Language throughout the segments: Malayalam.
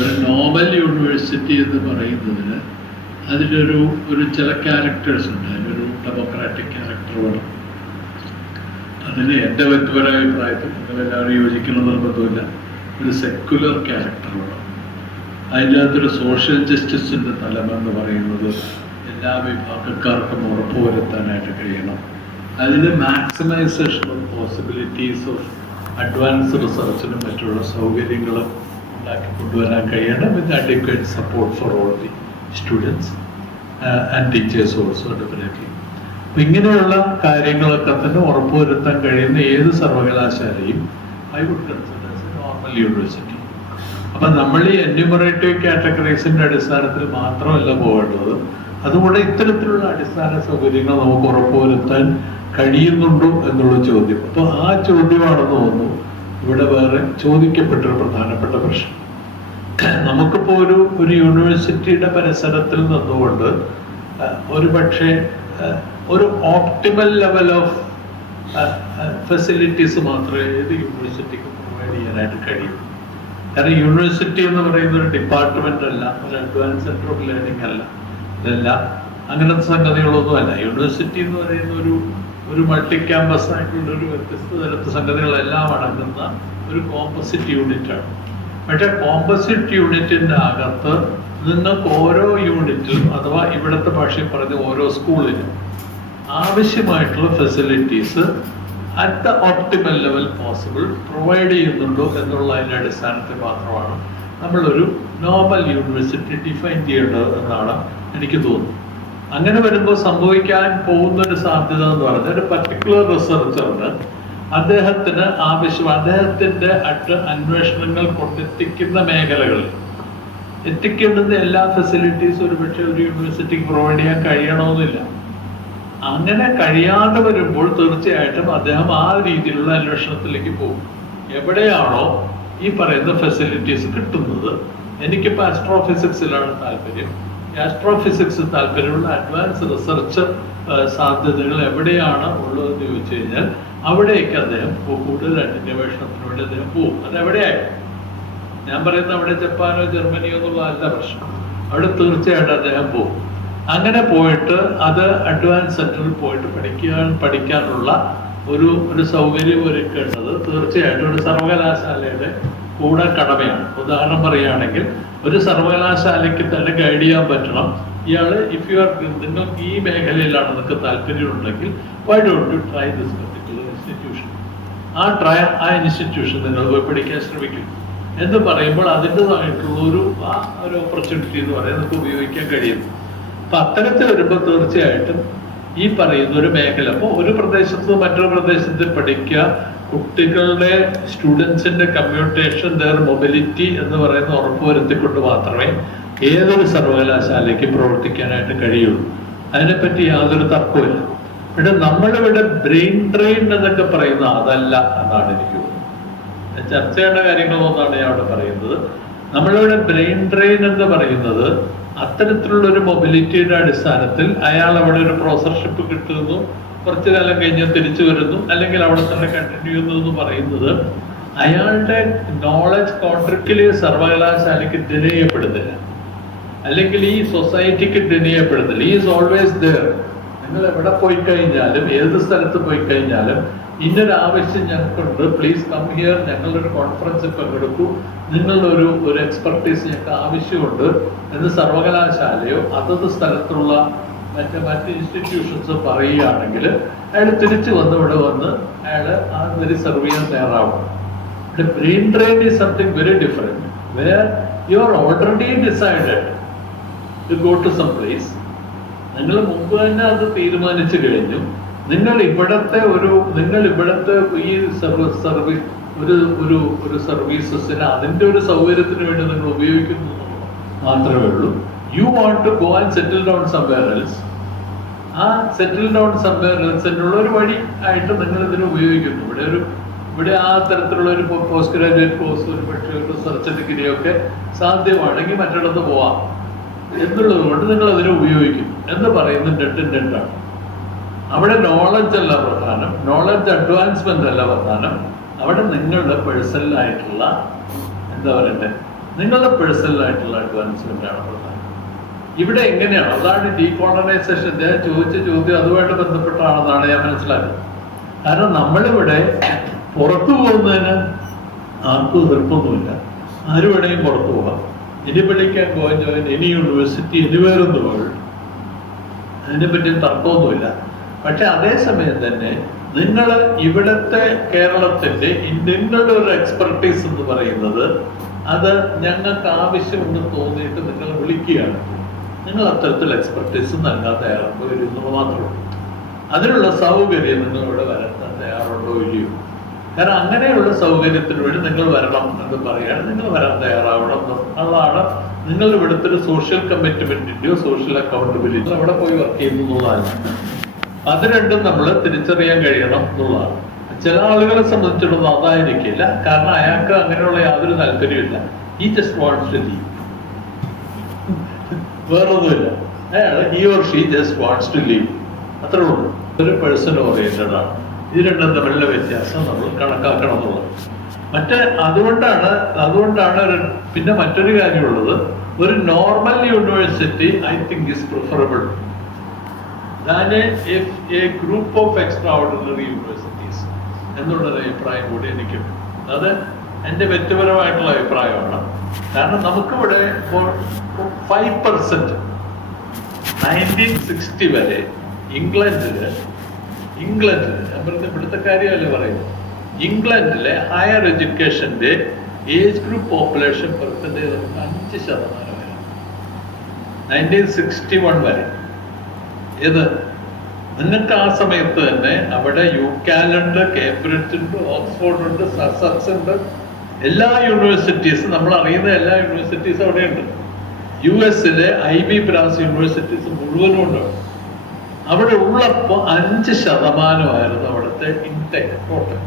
ഒരു നോബൽ യൂണിവേഴ്സിറ്റി എന്ന് പറയുന്നതിന് അതിലൊരു ചില ക്യാരക്ടേഴ്സ് ഉണ്ട്. അതിനൊരു ഡെമോക്രാറ്റിക് ക്യാരക്ടർ വേണം. അതിന് എൻ്റെ വ്യക്തിപരമായ അഭിപ്രായത്തിൽ നിങ്ങളെല്ലാവരും യോജിക്കണം നിർബന്ധമില്ല. ഒരു സെക്യുലർ ക്യാരക്ടർ വേണം. അതിൻ്റെ അകത്തൊരു സോഷ്യൽ ജസ്റ്റിസിൻ്റെ തലമെന്ന് പറയുന്നത് എല്ലാ വിഭാഗക്കാർക്കും ഉറപ്പുവരുത്താനായിട്ട് കഴിയണം. അതിന് maximisation of possibilities of advance റിസർച്ചിനും മറ്റുള്ള സൗകര്യങ്ങളും ഉണ്ടാക്കി കൊണ്ടുവരാൻ കഴിയണം. With adequate support for all the students and teachers also definitely. അപ്പം ഇങ്ങനെയുള്ള കാര്യങ്ങളൊക്കെ തന്നെ ഉറപ്പുവരുത്താൻ കഴിയുന്ന ഏത് സർവകലാശാലയും I would consider a normal university. അപ്പം നമ്മൾ ഈ എന്യൂമറേറ്റീവ് കാറ്റഗറീസിൻ്റെ അടിസ്ഥാനത്തിൽ മാത്രമല്ല പോകേണ്ടത്, അതുകൊണ്ട് ഇത്തരത്തിലുള്ള അടിസ്ഥാന സൗകര്യങ്ങൾ നമുക്ക് ഉറപ്പുവരുത്താൻ കഴിയുന്നുണ്ടോ എന്നുള്ള ചോദ്യം. അപ്പോൾ ആ ചോദ്യമാണെന്ന് തോന്നുന്നു ഇവിടെ വേറെ ചോദിക്കപ്പെട്ടൊരു പ്രധാനപ്പെട്ട പ്രശ്നം. നമുക്കിപ്പോൾ ഒരു യൂണിവേഴ്സിറ്റിയുടെ പരിസരത്തിൽ നിന്നുകൊണ്ട് ഒരു പക്ഷേ ഒരു ഓപ്റ്റിമൽ ലെവൽ ഓഫ് ഫെസിലിറ്റീസ് മാത്രമേ ഏത് യൂണിവേഴ്സിറ്റിക്ക് പ്രൊവൈഡ് ചെയ്യാനായിട്ട് കഴിയൂ. കാരണം യൂണിവേഴ്സിറ്റി എന്ന് പറയുന്ന ഒരു ഡിപ്പാർട്ട്മെന്റ് അല്ല, ഒരു അഡ്വാൻസ് സെന്റർ ഓഫ് ലേണിംഗ് അല്ല, ഇതല്ല അങ്ങനത്തെ സംഗതികളൊന്നും അല്ല. യൂണിവേഴ്സിറ്റി എന്ന് പറയുന്ന ഒരു മൾട്ടി ക്യാമ്പസ് ആയിട്ടുള്ള ഒരു വ്യത്യസ്ത തരത്തിൽ സംഗതികളെല്ലാം അടങ്ങുന്ന ഒരു കോമ്പസിറ്റ് യൂണിറ്റാണ്. പക്ഷേ കോമ്പസിറ്റ് യൂണിറ്റിൻ്റെ അകത്ത് നിങ്ങൾക്ക് ഓരോ യൂണിറ്റിലും അഥവാ ഇവിടുത്തെ ഭാഷയിൽ പറഞ്ഞ ഓരോ സ്കൂളിലും ആവശ്യമായിട്ടുള്ള facilities at the optimal level possible provide ചെയ്യുന്നുണ്ടോ എന്നുള്ളതിൻ്റെ അടിസ്ഥാനത്തിൽ മാത്രമാണ് നമ്മളൊരു നോർമൽ യൂണിവേഴ്സിറ്റി ഡിഫൈൻ ചെയ്യേണ്ടത് എന്നാണ് എനിക്ക് തോന്നുന്നത്. അങ്ങനെ വരുമ്പോൾ സംഭവിക്കാൻ പോകുന്ന ഒരു സാധ്യത എന്ന് പറഞ്ഞാൽ ഒരു പർട്ടിക്കുലർ റിസർച്ചറിന് അദ്ദേഹത്തിന് അദ്ദേഹത്തിൻ്റെ അന്വേഷണങ്ങൾ കൊണ്ടെത്തിക്കുന്ന മേഖലകളിൽ എത്തിക്കേണ്ടുന്ന എല്ലാ ഫെസിലിറ്റീസും ഒരുപക്ഷെ ഒരു യൂണിവേഴ്സിറ്റിക്ക് പ്രൊവൈഡ് ചെയ്യാൻ കഴിയണമെന്നില്ല. അങ്ങനെ കഴിയാതെ വരുമ്പോൾ തീർച്ചയായിട്ടും അദ്ദേഹം ആ രീതിയിലുള്ള അന്വേഷണത്തിലേക്ക് പോകും. എവിടെയാണോ ഈ പറയുന്ന ഫെസിലിറ്റീസ് കിട്ടുന്നത്, എനിക്കിപ്പോൾ ആസ്ട്രോഫിസിക്സിലാണ് താല്പര്യം, ആസ്ട്രോഫിസിക്സ് താല്പര്യമുള്ള അഡ്വാൻസ് റിസർച്ച് സാധ്യതകൾ എവിടെയാണ് ഉള്ളതെന്ന് ചോദിച്ചു കഴിഞ്ഞാൽ അവിടേക്ക് അദ്ദേഹം കൂടുതൽ അന്വേഷണത്തിന് വേണ്ടി അദ്ദേഹം പോകും. അതെവിടെയായിരുന്നു ഞാൻ പറയുന്നത് അവിടെ ജപ്പാനോ ജർമ്മനിയോ എന്നുള്ള അല്ല പ്രശ്നം, അവിടെ തീർച്ചയായിട്ടും അദ്ദേഹം പോകും. അങ്ങനെ പോയിട്ട് അത് അഡ്വാൻസ് സെന്ററിൽ പോയിട്ട് പഠിക്കാനുള്ള ഒരു സൗകര്യം ഒരുക്കേണ്ടത് തീർച്ചയായിട്ടും ഒരു സർവകലാശാലയുടെ കൂടെ കടമയാണ്. ഉദാഹരണം പറയുകയാണെങ്കിൽ ഒരു സർവകലാശാലയ്ക്ക് തന്നെ ഗൈഡ് ചെയ്യാൻ പറ്റണം, ഇയാൾ നിങ്ങൾക്ക് ഈ മേഖലയിലാണ് നിങ്ങൾക്ക് താല്പര്യമുണ്ടെങ്കിൽ why don't you try this particular institution, ആ ഇൻസ്റ്റിറ്റ്യൂഷൻ നിങ്ങൾ പോയി പഠിക്കാൻ ശ്രമിക്കും എന്ന് പറയുമ്പോൾ അതിൻ്റെതായിട്ടുള്ള ഒരു ഓപ്പർച്യൂണിറ്റി എന്ന് പറയുന്നത് നമുക്ക് ഉപയോഗിക്കാൻ കഴിയും. അപ്പൊ അത്തരത്തിൽ വരുമ്പോൾ തീർച്ചയായിട്ടും ഈ പറയുന്ന ഒരു മേഖല, അപ്പോൾ ഒരു പ്രദേശത്ത് മറ്റൊരു പ്രദേശത്ത് പഠിക്കുക, കുട്ടികളുടെ സ്റ്റുഡൻസിന്റെ കമ്മ്യൂട്ടേഷൻ മൊബിലിറ്റി എന്ന് പറയുന്ന ഉറപ്പുവരുത്തിക്കൊണ്ട് മാത്രമേ ഏതൊരു സർവകലാശാലയ്ക്ക് പ്രവർത്തിക്കാനായിട്ട് കഴിയുള്ളൂ. അതിനെപ്പറ്റി യാതൊരു തർക്കമില്ല. പിന്നെ നമ്മളിവിടെ ബ്രെയിൻ ഡ്രെയിൻ എന്നൊക്കെ പറയുന്ന അതല്ല എന്നാണ് എനിക്ക് തോന്നുന്നത്. ചർച്ച ചെയ്യേണ്ട കാര്യങ്ങളൊന്നാണ് ഞാൻ അവിടെ പറയുന്നത്. നമ്മളിവിടെ ബ്രെയിൻ ഡ്രെയിൻ എന്ന് പറയുന്നത് അത്തരത്തിലുള്ള ഒരു മൊബിലിറ്റിയുടെ അടിസ്ഥാനത്തിൽ അയാൾ അവിടെ ഒരു പ്രൊഫസർഷിപ്പ് കിട്ടുന്നു, കുറച്ചു കാലം കഴിഞ്ഞ് തിരിച്ചു വരുന്നു, അല്ലെങ്കിൽ അവിടെ തന്നെ കണ്ടിന്യൂ ചെയ്യുന്നു എന്ന് പറയുന്നത് അയാളുടെ നോളജ് കോൺട്രിക്റ്റില് സർവകലാശാലയ്ക്ക് ഡിനൈ ചെയ്യപ്പെടുന്നില്ല, അല്ലെങ്കിൽ ഈ സൊസൈറ്റിക്ക് ഡിനൈ ചെയ്യപ്പെടുന്നില്ല. Is always there. നിങ്ങൾ എവിടെ പോയി കഴിഞ്ഞാലും ഏത് സ്ഥലത്ത് പോയി കഴിഞ്ഞാലും ഇന്നൊരു ആവശ്യം ഞങ്ങൾക്കുണ്ട്, പ്ലീസ് കം ഹിയർ, ഞങ്ങളൊരു കോൺഫറൻസിൽ പങ്കെടുക്കൂ, നിങ്ങളുടെ ഒരു എക്സ്പെർട്ടീസ് ഞങ്ങൾക്ക് ആവശ്യമുണ്ട് എന്ന് സർവകലാശാലയോ അതത് സ്ഥലത്തുള്ള മറ്റ് ഇൻസ്റ്റിറ്റ്യൂഷൻസ് പറയുകയാണെങ്കിൽ അയാൾ തിരിച്ചു വന്ന് ഇവിടെ വന്ന് അയാൾ ആ വരി സെർവ് ചെയ്യാൻ തയ്യാറാവണം. Brain drain is something very different, where you are already decided to go to some place. നിങ്ങൾ മുമ്പ് തന്നെ അത് തീരുമാനിച്ചു കഴിഞ്ഞു. നിങ്ങൾ ഇവിടത്തെ ഈ ഒരു സർവീസസിന് അതിൻ്റെ ഒരു സൗകര്യത്തിന് വേണ്ടി നിങ്ങൾ ഉപയോഗിക്കുന്നു മാത്രമേ ഉള്ളൂ. You want to go and settle down somewhere else. ആ സെറ്റിൽ ഡൗൺ സംവെയർ എൽസിനുള്ള ഒരു വഴി ആയിട്ട് നിങ്ങൾ ഇതിനെ ഉപയോഗിക്കുന്നു. ഇവിടെ ആ തരത്തിലുള്ള ഒരു പോസ്റ്റ് ഗ്രാജുവേറ്റ് കോഴ്സ്, ഒരു പക്ഷേ ഒരു റിസർച്ച് ഡിഗ്രിയൊക്കെ സാധ്യമാണെങ്കിൽ മറ്റിടത്ത് പോവാം എന്നുള്ളത് കൊണ്ട് നിങ്ങൾ അതിനെ ഉപയോഗിക്കും എന്ന് പറയുന്നത് രണ്ടാണ്. അവിടെ നോളജ് അല്ല പ്രധാനം, നോളജ് അഡ്വാൻസ്മെന്റ് അല്ല പ്രധാനം. അവിടെ നിങ്ങളുടെ പേഴ്സണലായിട്ടുള്ള എന്താ പറയണ്ടേ നിങ്ങളുടെ പേഴ്സണലായിട്ടുള്ള അഡ്വാൻസ്മെന്റ് ആണ് പ്രധാനം. ഇവിടെ എങ്ങനെയാണ്, അതാണ് ഡീകോളനൈസേഷൻ. ഞാൻ ചോദിച്ച ചോദ്യം അതുമായിട്ട് ബന്ധപ്പെട്ടാണെന്നാണ് ഞാൻ മനസ്സിലാക്കുന്നത്. കാരണം നമ്മളിവിടെ പുറത്തു പോകുന്നതിന് ആർക്കും എതിർപ്പൊന്നുമില്ല. ആരും വേണമെങ്കിൽ പുറത്തു പോകാം. Anybody can go and join any university anywhere in the world. അതിനെപ്പറ്റി തർക്കമൊന്നുമില്ല. പക്ഷെ അതേസമയം തന്നെ നിങ്ങൾ ഇവിടുത്തെ കേരളത്തിന്റെ നിങ്ങളുടെ ഒരു എക്സ്പെർട്ടീസ് എന്ന് പറയുന്നത് അത് ഞങ്ങൾക്ക് ആവശ്യമെന്ന് തോന്നിയിട്ട് നിങ്ങൾ വിളിക്കുകയാണ്. നിങ്ങൾ അത്തരത്തിൽ എക്സ്പെർട്ടീസ് നൽകാൻ തയ്യാറുണ്ടോ ഇല്ലെന്ന് മാത്രമേ ഉള്ളൂ. അതിനുള്ള സൗകര്യം നിങ്ങൾ ഇവിടെ വരാൻ തയ്യാറുണ്ടോ ഇല്ലയോ? കാരണം അങ്ങനെയുള്ള സൗകര്യത്തിന് വേണ്ടി നിങ്ങൾ വരണം എന്ന് പറയുകയാണ്. നിങ്ങൾ വരാൻ തയ്യാറാവണം എന്നുള്ളതാണ് നിങ്ങൾ ഇവിടുത്തെ ഒരു സോഷ്യൽ കമ്മിറ്റ്മെന്റിന്റെയോ സോഷ്യൽ അക്കൗണ്ടബിലിറ്റി അവിടെ പോയി വർക്ക് ചെയ്യുന്നതാണ്. അത് രണ്ടും നമ്മൾ തിരിച്ചറിയാൻ കഴിയണം എന്നുള്ളതാണ്. ചില ആളുകളെ സംബന്ധിച്ചിടത്തോളം അതായിരിക്കില്ല. കാരണം അയാൾക്ക് അങ്ങനെയുള്ള യാതൊരു താല്പര്യമില്ല. ഈ ജസ്റ്റ് വാണ്ട്സ് ടു ലീവ്, വേറൊന്നുമില്ല. അയാൾ he or she just wants to leave, അത്രേ ഉള്ളൂ. ഒരു പേഴ്സൺ ഓറിയന്റഡ് ആണ്. ഇത് രണ്ടും തമ്മിലുള്ള വ്യത്യാസം നമ്മൾ കണക്കാക്കണം എന്നുള്ളത്. അതുകൊണ്ടാണ് പിന്നെ മറ്റൊരു കാര്യമുള്ളത്, ഒരു normal university I think is preferable than a group of extraordinary universities എന്നുള്ളൊരു അഭിപ്രായം കൂടി എനിക്കും. അത് എൻ്റെ വ്യക്തിപരമായിട്ടുള്ള അഭിപ്രായമാണ്. കാരണം നമുക്കിവിടെ 5% 1960 വരെ ഇംഗ്ലണ്ടില് ഞാൻ പറഞ്ഞ ഇവിടുത്തെ കാര്യമല്ലേ പറയുന്നത്, ഇംഗ്ലണ്ടിലെ ഹയർ എഡ്യൂക്കേഷന്റെ ഏജ് ഗ്രൂപ്പ് പോപ്പുലേഷൻ പെർസെൻറ്റേജ് നമുക്ക് 5% വരെ 1961 വരെ. ഏത് നിങ്ങൾക്ക് ആ സമയത്ത് തന്നെ അവിടെ യുകാലുണ്ട്, കേംബ്രിഡ്ജ് ഉണ്ട്, ഓക്സ്ഫോർഡ് ഉണ്ട്, സസെക്സ് ഉണ്ട്, എല്ലാ യൂണിവേഴ്സിറ്റീസും നമ്മൾ അറിയുന്ന എല്ലാ യൂണിവേഴ്സിറ്റീസും അവിടെയുണ്ട്. US-ലെ IB ബ്രാസ് യൂണിവേഴ്സിറ്റീസ് മുഴുവനും ഉണ്ട്. അവിടെ ഉള്ളപ്പോൾ 5% അവിടുത്തെ ഇൻടേക്ക് ടോട്ടൽ.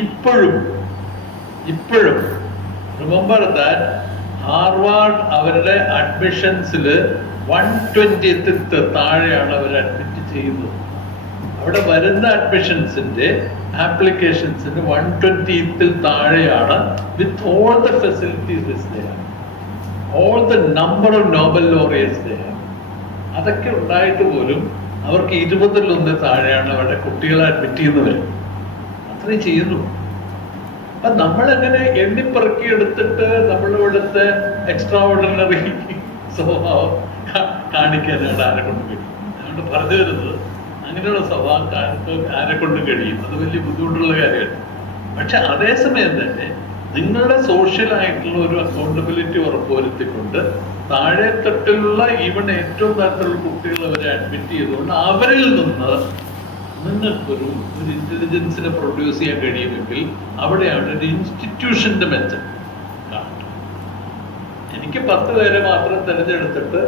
ഇപ്പോഴും റിമെമ്പർ ദാറ്റ് ഹാർവാർഡ് അവരുടെ അഡ്മിഷൻസിൽ 120th താഴെയാണ് അവർ അഡ്മിറ്റ് ചെയ്യുന്നത്. അവിടെ വരുന്ന അഡ്മിഷൻസിന്റെ ആപ്ലിക്കേഷൻസിന് 120th താഴെയാണ്, with all the facilities, all the number of Nobel laureates. അതൊക്കെ ഉണ്ടായിട്ട് പോലും അവർക്ക് 20-1 താഴെയാണ് അവരുടെ കുട്ടികളെ അഡ്മിറ്റ് ചെയ്യുന്നവർ. അത്രയും ചെയ്യുന്നു. അപ്പൊ നമ്മളെങ്ങനെ എണ്ണിപ്പറക്കി എടുത്തിട്ട് നമ്മളിവിടുത്തെ എക്സ്ട്രാ ഓർഡിനറി സ്വഭാവം കാണിക്കാനാണ് ആരെ കൊണ്ട് കഴിയും. അതുകൊണ്ട് പറഞ്ഞു വരുന്നത്, അങ്ങനെയുള്ള സ്വഭാവം ആരെ കൊണ്ട് കഴിയും, അത് വലിയ ബുദ്ധിമുട്ടുള്ള കാര്യമാണ്. പക്ഷെ അതേസമയം തന്നെ നിങ്ങളുടെ സോഷ്യലായിട്ടുള്ള ഒരു അക്കൗണ്ടബിലിറ്റി ഉറപ്പുവരുത്തിക്കൊണ്ട് താഴെ തട്ടിലുള്ള ഈവൻ ഏറ്റവും താഴത്തുള്ള കുട്ടികൾ അവരെ അഡ്മിറ്റ് ചെയ്തുകൊണ്ട് അവരിൽ നിന്ന് നിങ്ങൾക്കൊരു ഇന്റലിജൻസിനെ പ്രൊഡ്യൂസ് ചെയ്യാൻ കഴിയുമെങ്കിൽ അവിടെയാണ് ഒരു ഇൻസ്റ്റിറ്റ്യൂഷന്റെ മെച്ചം. എനിക്ക് 10 പേരെ മാത്രം തിരഞ്ഞെടുത്തിട്ട്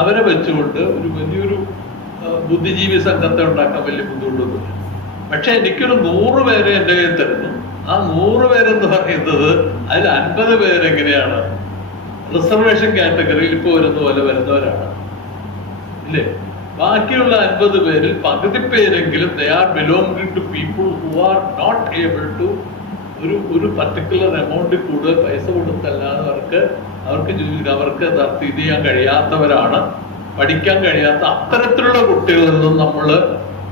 അവരെ വെച്ചുകൊണ്ട് ഒരു വലിയൊരു ബുദ്ധിജീവി സംഘത്തെ ഉണ്ടാക്കാൻ വലിയ ബുദ്ധിമുട്ടൊന്നുമില്ല. പക്ഷെ എനിക്കൊരു 100 പേരെ എൻ്റെ കയ്യിൽ തരുന്നു. ആ 100 പേരെന്ന് പറയുന്നത് അതിൽ 50 പേരെങ്ങനെയാണ് റിസർവേഷൻ കാറ്റഗറിയിൽ ഇപ്പോൾ വരുന്ന പോലെ വരുന്നവരാണ്, ഇല്ലേ? ബാക്കിയുള്ള 50 പേരിൽ പകുതി പേരെങ്കിലും they are belonging to people who are not able to ഒരു പർട്ടിക്കുലർ എമൗണ്ടിൽ കൂടുതൽ പൈസ കൊടുത്തല്ലാതെ അവർക്ക് ഇത് ചെയ്യാൻ കഴിയാത്തവരാണ്, പഠിക്കാൻ കഴിയാത്ത അത്തരത്തിലുള്ള കുട്ടികളിൽ നിന്നും നമ്മൾ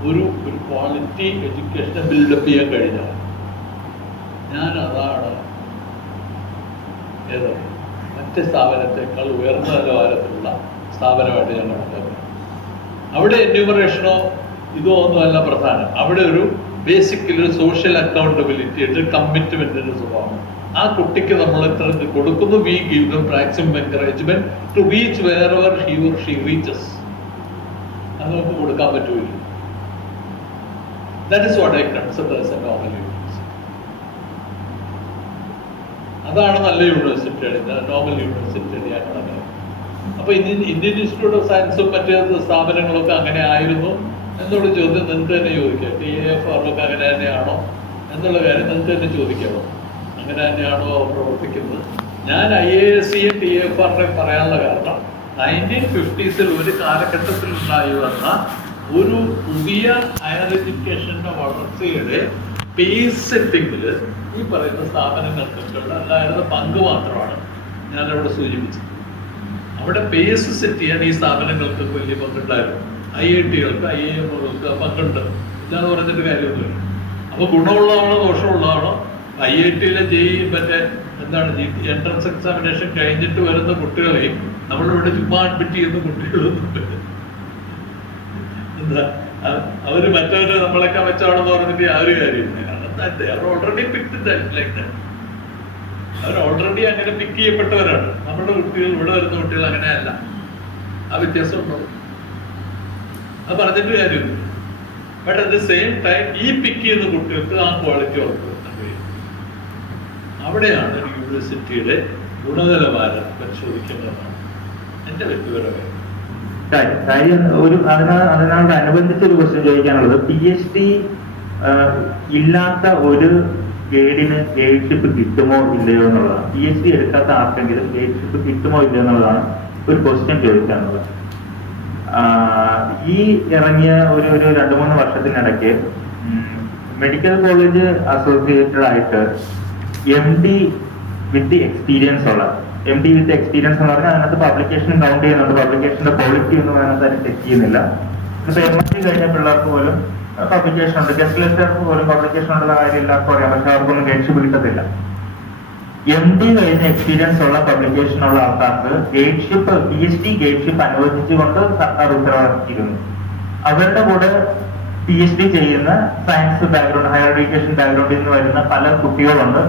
ഒരു ക്വാളിറ്റി എഡ്യൂക്കേഷനെ ബിൽഡപ്പ് ചെയ്യാൻ കഴിഞ്ഞാൽ ഞാൻ അതാണ് മറ്റ് സ്ഥാപനത്തെക്കാൾ ഉയർന്ന നിലവാരത്തിലുള്ള സ്ഥാപനമായിട്ട് ഞാൻ കണക്കാക്കുന്നത്. അവിടെ എന്യൂമറേഷനോ ഇതോ ഒന്നുമല്ല പ്രധാനം. അവിടെ ഒരു ബേസിക്കലി ഒരു സോഷ്യൽ അക്കൗണ്ടബിലിറ്റി, ഒരു കമ്മിറ്റ്മെന്റിന്റെ സ്വഭാവം. ആ കുട്ടിക്ക് നമ്മൾ എത്ര കൊടുക്കുന്നു, we give them maximum encouragement to reach wherever he or she reaches. അത് നമുക്ക് കൊടുക്കാൻ പറ്റൂല. That is what I consider as a normal university. അതാണ് നല്ല യൂണിവേഴ്സിറ്റിയുടെ, നോർമൽ യൂണിവേഴ്സിറ്റിയുടെ ഞാൻ കണക്കാക്കുന്നത്. അപ്പൊ ഇന്ത്യൻ ഇൻസ്റ്റിറ്റ്യൂട്ട് ഓഫ് സയൻസും മറ്റു സ്ഥാപനങ്ങളൊക്കെ അങ്ങനെ ആയിരുന്നു എന്നുള്ള ചോദ്യം നിങ്ങൾക്ക് തന്നെ ചോദിക്കാം. TIFR ഒക്കെ അങ്ങനെ തന്നെയാണോ എന്നുള്ള കാര്യം നിങ്ങൾക്ക് തന്നെ ചോദിക്കാമോ? അങ്ങനെ തന്നെയാണോ പ്രവർത്തിക്കുന്നത്? ഞാൻ IASCയും TIFR പറയാനുള്ള കാരണം 1950s ഒരു കാലഘട്ടത്തിൽ ഉണ്ടായി വന്ന ഒരു പുതിയ ഹയർ എഡ്യൂക്കേഷന്റെ വളർച്ചയുടെ പേസ് സെറ്റിംഗിൽ ഈ പറയുന്ന സ്ഥാപനങ്ങൾക്കൊക്കെ ഉണ്ടായിരുന്ന പങ്ക് മാത്രമാണ് ഞാനവിടെ സൂചിപ്പിച്ചത്. അവിടെ പേസ് സെറ്റ് ചെയ്യാൻ ഈ സ്ഥാപനങ്ങൾക്ക് വലിയ പങ്കുണ്ടായിരുന്നു. IIT-കൾക്ക് IIM-കൾക്ക് പങ്കുണ്ട്, ഇല്ലാന്ന് പറഞ്ഞിട്ട് കാര്യമൊന്നുമില്ല. അപ്പോൾ ഗുണമുള്ളതാണോ ദോഷമുള്ളതാണോ? IIT-യിലെ മറ്റേ എന്താണ് എൻട്രൻസ് എക്സാമിനേഷൻ കഴിഞ്ഞിട്ട് വരുന്ന കുട്ടികളെയും നമ്മളിവിടെ ചുമ്മാ അഡ്മിറ്റ് ചെയ്യുന്ന കുട്ടികളൊന്നുമില്ല. എന്താ അവര് മറ്റവര് നമ്മളൊക്കെ വെച്ചാണെന്ന് പറഞ്ഞിട്ട് ആ ഒരു കാര്യമില്ല. കാരണം അവർ ഓൾറെഡി പിക്ഡ് ലൈക്ക് ദാറ്റ്. അവർ ഓൾറെഡി അങ്ങനെ പിക്ക് ചെയ്യപ്പെട്ടവരാണ്. നമ്മുടെ കുട്ടികൾ, ഇവിടെ വരുന്ന കുട്ടികൾ അങ്ങനെയല്ല. ആ വ്യത്യാസം ഉണ്ടോ? അത് പറഞ്ഞിട്ട് കാര്യമില്ല. But at the same time ഈ പിക്ക് ചെയ്യുന്ന കുട്ടികൾക്ക് ആ ക്വാളിറ്റി ഉറപ്പുവരുത്താൻ കഴിയും. അവിടെയാണ് യൂണിവേഴ്സിറ്റിയുടെ ഗുണനിലവാരം പരിശോധിക്കേണ്ടതാണ് എൻ്റെ വ്യക്തിപരമായി. അതിനോടനുബന്ധിച്ച് ഒരു ക്വസ്റ്റ്യൻ ചോദിക്കാനുള്ളത്, PhD ഇല്ലാത്ത ഒരു ഗൈഡിന് ഗൈഡ്ഷിപ്പ് കിട്ടുമോ ഇല്ലയോ എന്നുള്ളതാണ്. PhD എടുക്കാത്ത ആർക്കെങ്കിലും ഗൈഡ്ഷിപ്പ് കിട്ടുമോ ഇല്ലയോ എന്നുള്ളതാണ് ഒരു ക്വസ്റ്റ്യൻ ചോദിക്കാനുള്ളത്. ഈ ഇറങ്ങിയ ഒരു 2-3 വർഷത്തിനിടയ്ക്ക് മെഡിക്കൽ കോളേജ് അസോസിയേറ്റഡ് ആയിട്ട് MD വിത്ത് എക്സ്പീരിയൻസ് ഉള്ള MD വിത്ത് എക്സ്പീരിയൻസ് എന്ന് പറഞ്ഞാൽ അതിനകത്ത് പബ്ലിക്കേഷൻ കൗണ്ട് ചെയ്യുന്നുണ്ട്. പബ്ലിക്കേഷന്റെ ക്വാളിറ്റി ഒന്നും അതിനകത്ത് ചെക്ക് ചെയ്യുന്നില്ല. ഇപ്പൊ MSc കഴിഞ്ഞ പിള്ളേർക്ക് പോലും പബ്ലിക്കേഷൻ ഉണ്ട്, ഗസ്റ്റ് ലെക്ചർക്ക് പോലും പബ്ലിക്കേഷൻ ഉണ്ടെന്ന കാര്യം എല്ലാവർക്കും അറിയാം. പക്ഷെ അവർക്കൊന്നും ഗൈഡ്ഷിപ്പ് കിട്ടത്തില്ല. MD കഴിഞ്ഞ എക്സ്പീരിയൻസ് ഉള്ള പബ്ലിക്കേഷൻ ഉള്ള ആൾക്കാർക്ക് ഗൈഡ്ഷിപ്പ്, PhD ഗൈഡ്ഷിപ്പ് അനുവദിച്ചുകൊണ്ട് സർക്കാർ ഉത്തരവിറക്കിയിരുന്നു. അവരുടെ കൂടെ PhD ചെയ്യുന്ന സയൻസ് ബാക്ക്ഗ്രൗണ്ട്, ഹയർ എഡ്യൂക്കേഷൻ ബാക്ക്ഗ്രൗണ്ടിൽ നിന്ന് വരുന്ന പല കുട്ടികളുണ്ട്.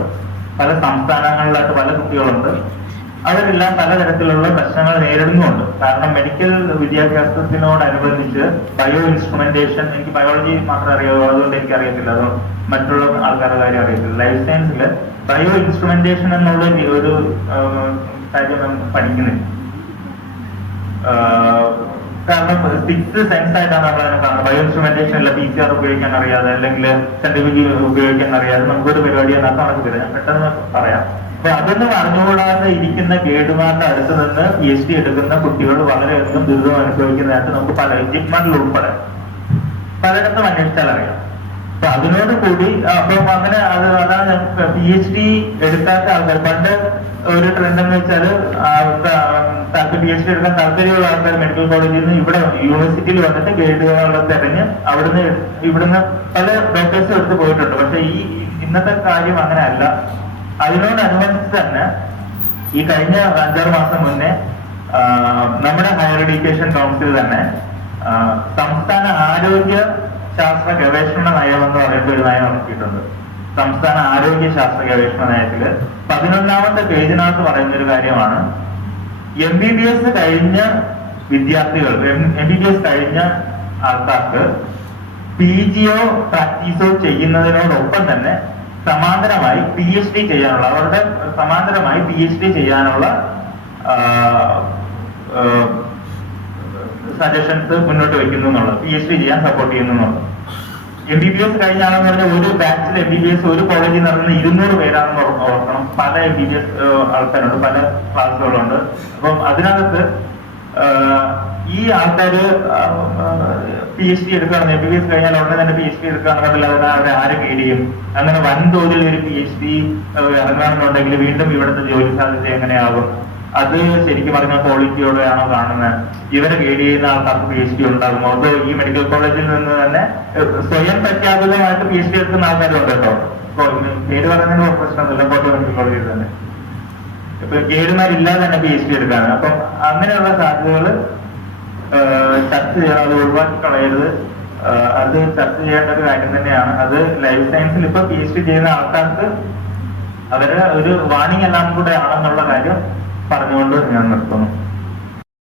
പല സംസ്ഥാനങ്ങളിലായിട്ട് പല കുട്ടികളുണ്ട്. അവരെല്ലാം പലതരത്തിലുള്ള പ്രശ്നങ്ങൾ നേരിടുന്നുണ്ട്. കാരണം മെഡിക്കൽ വിദ്യാഭ്യാസത്തിനോടനുബന്ധിച്ച് ബയോ ഇൻസ്ട്രുമെന്റേഷൻ, എനിക്ക് ബയോളജി മാത്രമേ അറിയാവൂ, അതുകൊണ്ട് എനിക്ക് അറിയത്തില്ല, അതോ മറ്റുള്ള ആൾക്കാരുടെ കാര്യം അറിയത്തില്ല. ലൈഫ് സയൻസിൽ ബയോ ഇൻസ്ട്രുമെന്റേഷൻ എന്നുള്ള ഒരു കാര്യം നമ്മൾ പഠിക്കുന്നില്ല. കാരണം 6th സെൻസ് ആയിട്ടാണ് നമ്മൾ അതിനെ കാണുന്നത്. ബയോ ഇൻസ്ട്രുമെന്റേഷൻ അല്ല PCR ഉപയോഗിക്കാൻ അറിയാതെ, അല്ലെങ്കിൽ സെന്റിഫിക് ഉപയോഗിക്കാൻ അറിയാതെ നമുക്കൊരു പരിപാടി എന്നാണ് നടക്കില്ല. ഞാൻ പെട്ടെന്ന് പറയാം. അപ്പൊ അതൊന്നും അറിഞ്ഞുകൂടാതെ ഇരിക്കുന്ന ഗൈഡുമാരുടെ അടുത്ത് നിന്ന് PhD എടുക്കുന്ന കുട്ടികൾ വളരെയധികം ദുരിതം അനുഭവിക്കുന്നതായിട്ട് നമുക്ക് പല ജിപ്മറിൽ ഉൾപ്പെടെ പലയിടത്തും അന്വേഷിച്ചാൽ അറിയാം. അപ്പൊ അതിനോട് കൂടി അപ്പം അങ്ങനെ അതാണ് PhD എടുക്കാത്ത ആൾക്കാർ. പണ്ട് ഒരു ട്രെൻഡ് എന്ന് വെച്ചാല് PhD എടുക്കാൻ താല്പര്യമുള്ള ആൾക്കാർ മെഡിക്കൽ കോളേജിൽ നിന്ന് ഇവിടെ യൂണിവേഴ്സിറ്റിയിൽ വന്നിട്ട് ഗൈഡുകളെ തെരഞ്ഞ് ഇവിടുന്ന് പല ഡോക്ടേഴ്സും എടുത്ത് പോയിട്ടുണ്ട്. പക്ഷെ ഇന്നത്തെ കാര്യം അങ്ങനെ അല്ല. അതിനോടനുബന്ധിച്ച് തന്നെ ഈ കഴിഞ്ഞ 5-6 മാസം മുന്നേ നമ്മുടെ ഹയർ എഡ്യൂക്കേഷൻ കൗൺസിൽ തന്നെ സംസ്ഥാന ആരോഗ്യ ശാസ്ത്ര ഗവേഷണ നയം എന്ന് പറയുന്ന ഒരു നയം ഇറക്കിയിട്ടുണ്ട്. സംസ്ഥാന ആരോഗ്യ ശാസ്ത്ര ഗവേഷണ നയത്തില് 11ാമത്തെ പേജിനകത്ത് പറയുന്ന ഒരു കാര്യമാണ്, MBBS കഴിഞ്ഞ വിദ്യാർത്ഥികൾ, MBBS കഴിഞ്ഞ ആൾക്കാർക്ക് PGയോ പ്രാക്ടീസോ ചെയ്യുന്നതിനോടൊപ്പം തന്നെ സമാന്തരമായി PhD ചെയ്യാനുള്ള, അവരുടെ സമാന്തരമായി PhD ചെയ്യാനുള്ള സജഷൻസ് മുന്നോട്ട് വയ്ക്കുന്നു എന്നുള്ളത്, PhD ചെയ്യാൻ സപ്പോർട്ട് ചെയ്യുന്നു എന്നുള്ളത്. MBBS കഴിഞ്ഞ ആളെന്ന് പറഞ്ഞാൽ ഒരു ബാച്ചിൽ MBBS ഒരു കോളേജിൽ നടന്ന 200 പേരാണെന്ന് ഓർക്കണം. പല MBBS ആൾക്കാരുണ്ട്, പല ക്ലാസ്സുകളുണ്ട്. അപ്പം അതിനകത്ത് ഈ ആൾക്കാര് PhD എടുക്കുകയാണ്, MBBS കഴിഞ്ഞാൽ ഉടനെ തന്നെ PhD എടുക്കുകയാണെന്നുണ്ടെങ്കിൽ അവരെ ആര് ഗൈഡ് ചെയ്യും? അങ്ങനെ വൻതോതിൽ ഒരു PhD ഇറങ്ങുകയാണെന്നുണ്ടെങ്കിൽ വീണ്ടും ഇവിടുത്തെ ജോലി സാധ്യത എങ്ങനെയാകും? അത് ശരിക്കും പറഞ്ഞാൽ ക്വാളിറ്റിയോടെയാണോ കാണുന്നത്? ഇവരെ ഗൈഡ് ചെയ്യുന്ന ആൾക്കാർക്ക് PhD ഉണ്ടാകുമോ? അത് ഈ മെഡിക്കൽ കോളേജിൽ നിന്ന് തന്നെ സ്വയം പ്രഖ്യാപിതമായിട്ട് PhD എടുക്കുന്ന ആൾക്കാരുണ്ട് കേട്ടോ. പേര് പറയുന്നതിന് പ്രശ്നമൊന്നുമില്ല. കോട്ടയം മെഡിക്കൽ കോളേജിൽ തന്നെ ഇപ്പൊ ഗൈഡുമാരില്ലാതെ തന്നെ PhD എടുക്കാണ്. അപ്പം അങ്ങനെയുള്ള സാധ്യതകൾ ചർച്ച ചെയ്യണം, അത് ഒഴിവാക്കി കളയരുത്. അത് ചർച്ച ചെയ്യേണ്ട ഒരു കാര്യം തന്നെയാണ്. അത് ലൈഫ് സയൻസിൽ ഇപ്പൊ PhD ചെയ്യുന്ന ആൾക്കാർക്ക് അവര് ഒരു വാണിംഗ് എല്ലാം കൂടെ ആണെന്നുള്ള കാര്യം പറഞ്ഞുകൊണ്ട് ഞാൻ നിർത്തുന്നു.